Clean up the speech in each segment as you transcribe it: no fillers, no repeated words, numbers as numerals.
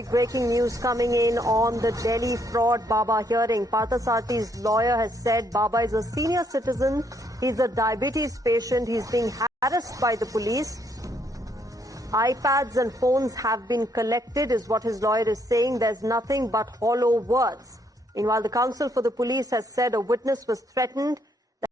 big breaking news coming in on the Delhi fraud Baba hearing. Parthasarthi's lawyer has said Baba is a senior citizen. He's a diabetes patient. He's being harassed by the police. iPads and phones have been collected, is what his lawyer is saying. There's nothing but hollow words. Meanwhile, the counsel for the police has said a witness was threatened,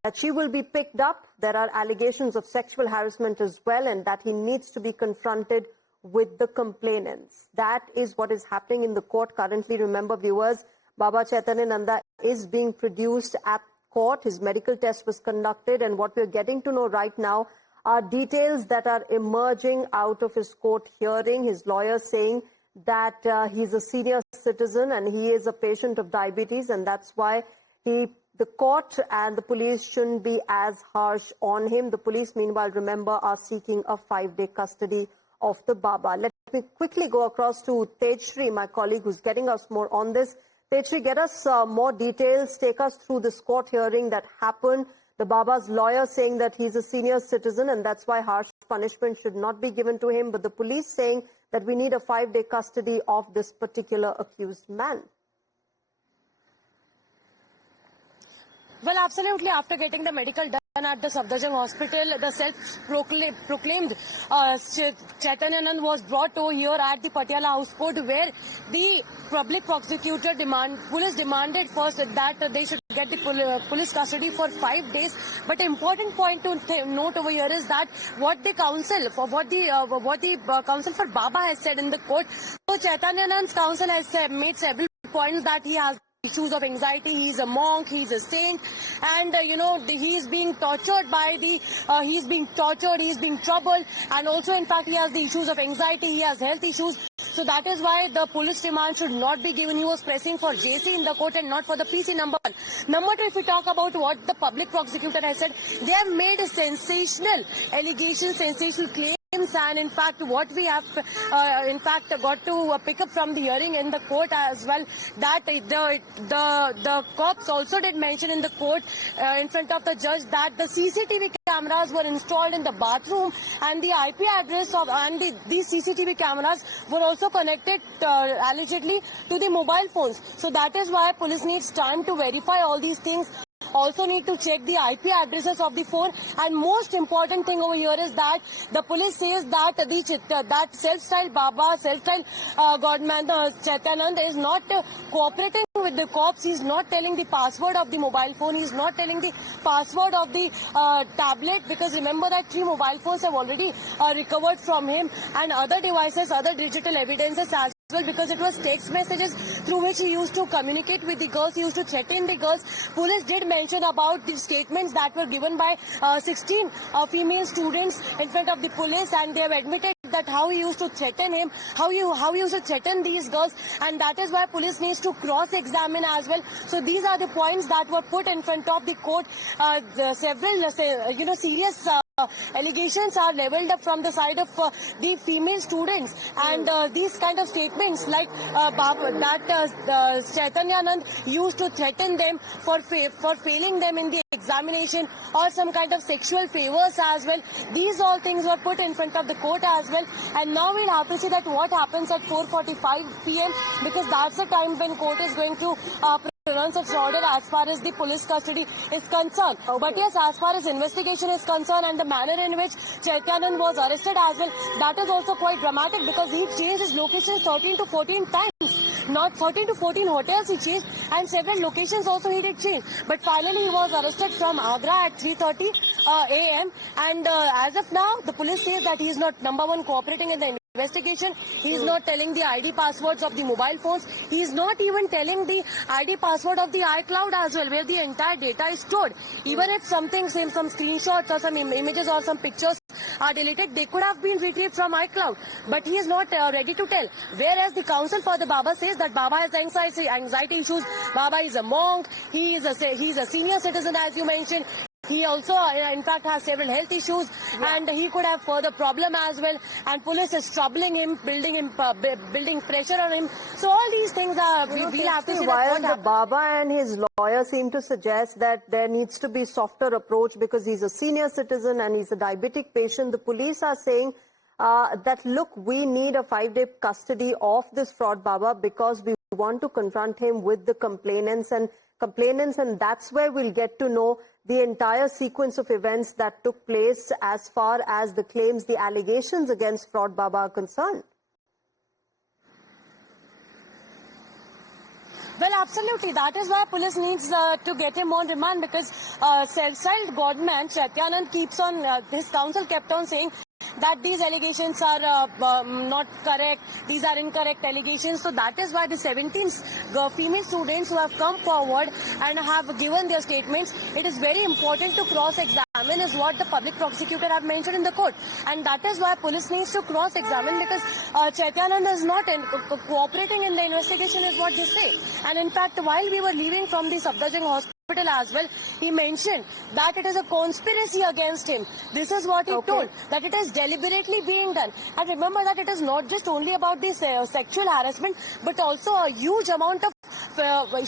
that she will be picked up. There are allegations of sexual harassment as well, and that he needs to be confronted with the complainants. That is what is happening in the court currently. Remember, viewers, Baba Chaitanya Nanda is being produced at court. His medical test was conducted, and what we're getting to know right now are details that are emerging out of his court hearing. His lawyer saying that he's a senior citizen and he is a patient of diabetes, and that's why the court and the police shouldn't be as harsh on him. The police, meanwhile, remember, are seeking a 5-day custody of the Baba. Let me quickly go across to Tejshri, my colleague, who's getting us more on this. Tejshri, get us more details. Take us through this court hearing that happened. The Baba's lawyer saying that he's a senior citizen and that's why harsh punishment should not be given to him. But the police saying that we need a 5-day custody of this particular accused man. Well, absolutely. After getting the medical done at the Safdarjung Hospital, the self-proclaimed Chaitanya Nand was brought over here at the Patiala House Court, where the public prosecutor police demanded first that they should get the police custody for 5 days. But important point to note over here is that what the counsel for Baba has said in the court. So Chaitanya Nand's counsel has made several points that he has issues of anxiety, he's a monk, he's a saint, and he's being tortured by he's being troubled, and also in fact he has the issues of anxiety, he has health issues. So that is why the police remand should not be given. He was pressing for JC in the court and not for the PC, number one. Number two, if we talk about what the public prosecutor has said, they have made a sensational allegations, sensational claims. And in fact, what we have got to pick up from the hearing in the court as well, that the cops also did mention in the court in front of the judge that the CCTV cameras were installed in the bathroom, and the IP address of these CCTV cameras were also connected allegedly to the mobile phones. So that is why police needs time to verify all these things. Also need to check the IP addresses of the phone, and most important thing over here is that the police says that that self-styled Baba, self-styled Godman, Chaitanand is not cooperating with the cops. He's not telling the password of the mobile phone. He's not telling the password of the tablet, because remember that 3 mobile phones have already recovered from him, and other devices, other digital evidences as well, because it was text messages through which he used to communicate with the girls, he used to threaten the girls. Police did mention about the statements that were given by 16 female students in front of the police, and they have admitted that how he used to threaten him, how he used to threaten these girls, and that is why police needs to cross-examine as well. So these are the points that were put in front of the court. Several serious allegations are leveled up from the side of the female students, and these kind of statements like Chaitanya Nand used to threaten them for failing them in the examination, or some kind of sexual favors as well. These all things were put in front of the court as well, and now we'll have to see that what happens at 4:45 p.m. because that's the time when court is going to pronounce its order as far as the police custody is concerned. Okay. But yes, as far as investigation is concerned and the manner in which Chaitanya was arrested as well, that is also quite dramatic, because he changed his location 13 to 14 times. Not 13 to 14 hotels he changed, and several locations also he did change. But finally he was arrested from Agra at 3:30 a.m. And as of now, the police says that he is not, number one, cooperating in the investigation. He is not telling the ID passwords of the mobile phones. He is not even telling the ID password of the iCloud as well, where the entire data is stored. Even if some screenshots or some images or some pictures are deleted, they could have been retrieved from iCloud. But he is not ready to tell. Whereas the counsel for the Baba says that Baba has anxiety issues. Baba is a monk. He's a senior citizen, as you mentioned. He also, in fact, has several health issues, and he could have further problem as well. And police is troubling him, building pressure on him. So all these things are, we'll have to see. While the Baba and his lawyer seem to suggest that there needs to be softer approach because he's a senior citizen and he's a diabetic patient, the police are saying that, look, we need a 5-day custody of this fraud Baba because we want to confront him with the complainants, and that's where we'll get to know the entire sequence of events that took place as far as the claims, the allegations against fraud Baba are concerned. Well, absolutely. That is why police needs to get him on remand, because self-styled godman Chaityanand keeps on, his counsel kept on saying that these allegations are not correct, these are incorrect allegations. So that is why the 17 female students who have come forward and have given their statements, it is very important to cross-examine, is what the public prosecutor have mentioned in the court. And that is why police needs to cross-examine, because Chaityanand is not cooperating in the investigation, is what they say. And in fact, while we were leaving from the Safdarjung hospital as well, he mentioned that it is a conspiracy against him. This is what he told, that it is deliberately being done. And remember that it is not just only about this sexual harassment, but also a huge amount of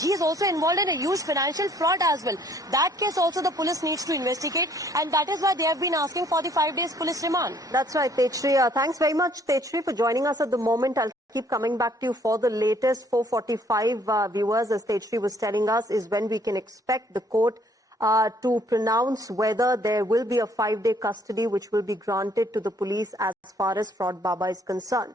he is also involved in a huge financial fraud as well. That case also the police needs to investigate, and that is why they have been asking for the 5 days police remand. That's right, Techri. Thanks very much, Techri, for joining us at the moment. I'll keep coming back to you for the latest. 4:45 viewers, as Techri was telling us, is when we can expect the court to pronounce whether there will be a 5-day custody which will be granted to the police as far as fraud Baba is concerned.